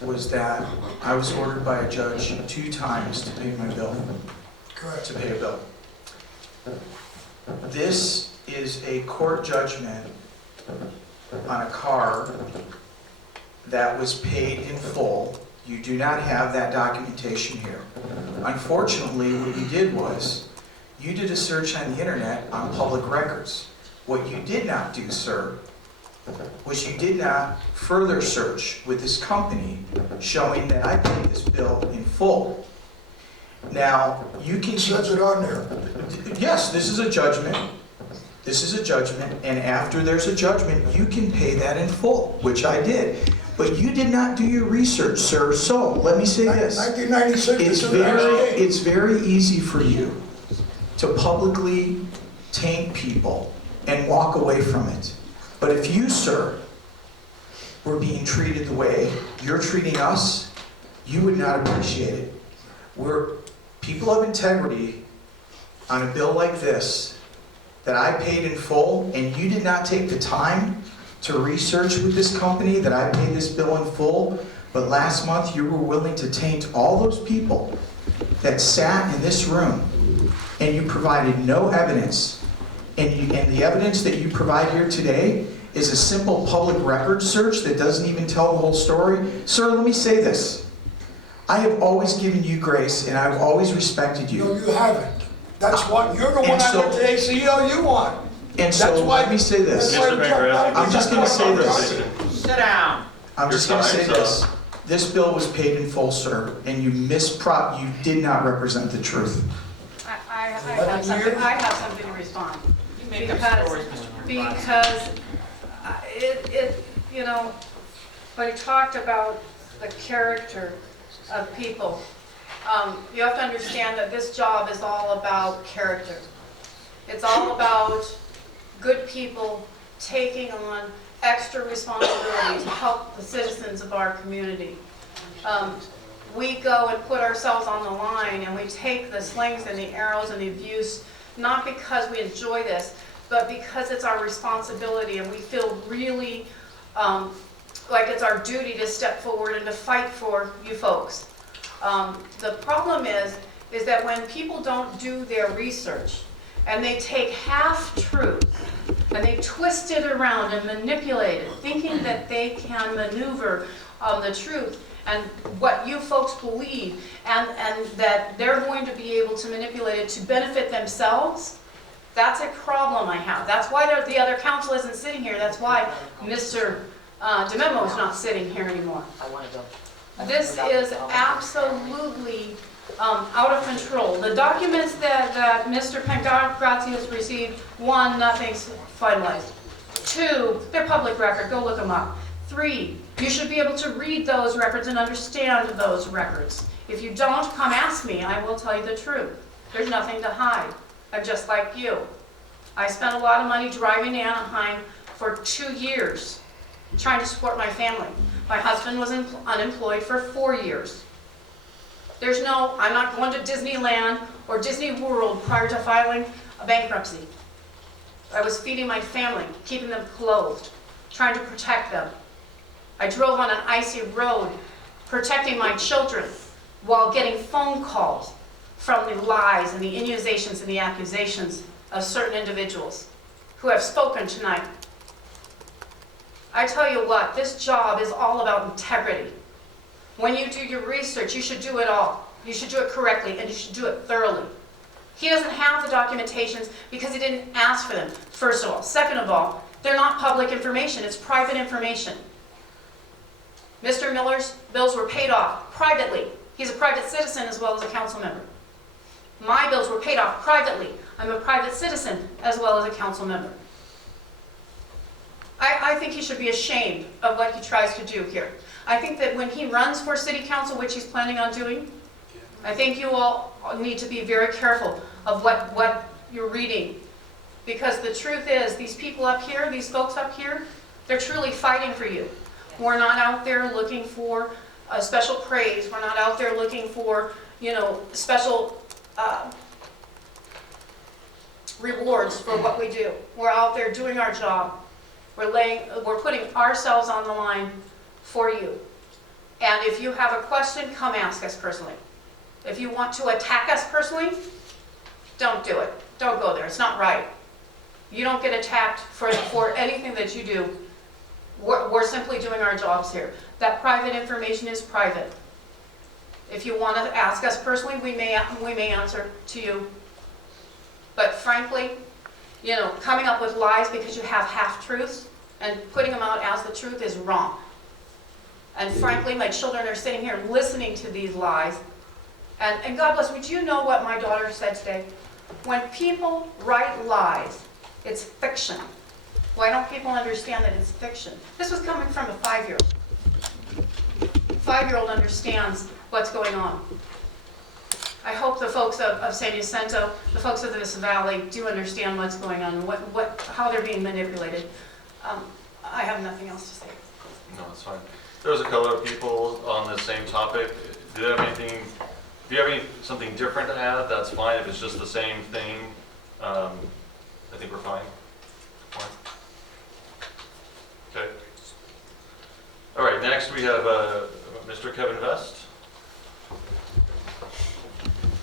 was that I was ordered by a judge 2 times to pay my bill, Correct. to pay a bill. This is a court judgment on a car that was paid in full. You do not have that documentation here. Unfortunately, what you did was, you did a search on the internet on public records. What you did not do, sir, was you did not further search with this company showing that I paid this bill in full. Now, you can... It says it on there. Yes, this is a judgment. This is a judgment, and after there's a judgment, you can pay that in full, which I did. But you did not do your research, sir, so let me say this. 1996 to 1998. It's very easy for you to publicly taint people and walk away from it. But if you, sir, were being treated the way you're treating us, you would not appreciate it. We're people of integrity on a bill like this that I paid in full, and you did not take the time to research with this company that I paid this bill in full, but last month you were willing to taint all those people that sat in this room, and you provided no evidence. And the evidence that you provide here today is a simple public records search that doesn't even tell the whole story. Sir, let me say this. I have always given you grace, and I've always respected you. No, you haven't. That's what, you're the one And I so- went to ACLU on. And so, That's why- let me say this. that's why Mr. Mayor, I'm just going to say this. Sit down. I'm just going to say this. This bill was paid in full, sir, and you did not represent the truth. I have something to respond. You make up Because, stories, Mr. Mayor. because you know, when he talked about the character of people, you have to understand that this job is all about character. It's all about good people taking on extra responsibility to help the citizens of our community. We go and put ourselves on the line, and we take the slings and the arrows and the abuse, not because we enjoy this, but because it's our responsibility, and we feel really like it's our duty to step forward and to fight for you folks. The problem is that when people don't do their research, and they take half-truths, and they twist it around and manipulate it, thinking that they can maneuver the truth and what you folks believe, and that they're going to be able to manipulate it to benefit themselves, that's a problem I have. That's why the other council isn't sitting here. That's why Mr. DeMemo is not sitting here anymore. I want to go. This is absolutely out of control. The documents that Mr. Pangrazzi has received, 1, nothing's finalized. 2, they're public record, go look them up. 3, you should be able to read those records and understand those records. If you don't, come ask me, I will tell you the truth. There's nothing to hide. I'm just like you. I spent a lot of money driving to Anaheim for 2 years, trying to support my family. My husband was unemployed for 4 years. I'm not going to Disneyland or Disney World prior to filing a bankruptcy. I was feeding my family, keeping them clothed, trying to protect them. I drove on an icy road, protecting my children, while getting phone calls from the lies and the insinuations and the accusations of certain individuals who have spoken tonight. I tell you what, this job is all about integrity. When you do your research, you should do it all. You should do it correctly, and you should do it thoroughly. He doesn't have the documentations because he didn't ask for them, first of all. Second of all, they're not public information, it's private information. Mr. Miller's bills were paid off privately. He's a private citizen as well as a council member. My bills were paid off privately. I'm a private citizen as well as a council member. I think he should be ashamed of what he tries to do here. I think that when he runs for city council, which he's planning on doing, I think you all need to be very careful of what you're reading. Because the truth is, these people up here, these folks up here, they're truly fighting for you. We're not out there looking for special praise. We're not out there looking for, special rewards for what we do. We're out there doing our job. We're putting ourselves on the line for you. And if you have a question, come ask us personally. If you want to attack us personally, don't do it. Don't go there. It's not right. You don't get attacked for anything that you do. We're simply doing our jobs here. That private information is private. If you want to ask us personally, we may answer to you. But frankly, you know, coming up with lies because you have half-truths and putting them out as the truth is wrong. And frankly, my children are sitting here listening to these lies. And God bless, would you know what my daughter said today? When people write lies, it's fiction. Why don't people understand that it's fiction? This was coming from a 5-year-old. 5-year-old understands what's going on. I hope the folks of San Jacinto, the folks of this valley do understand what's going on, how they're being manipulated. I have nothing else to say. No, it's fine. There was a couple of people on the same topic. Do you have anything, if you have something different to add, that's fine. If it's just the same thing, I think we're fine. Okay. All right, next we have Mr. Kevin Vest.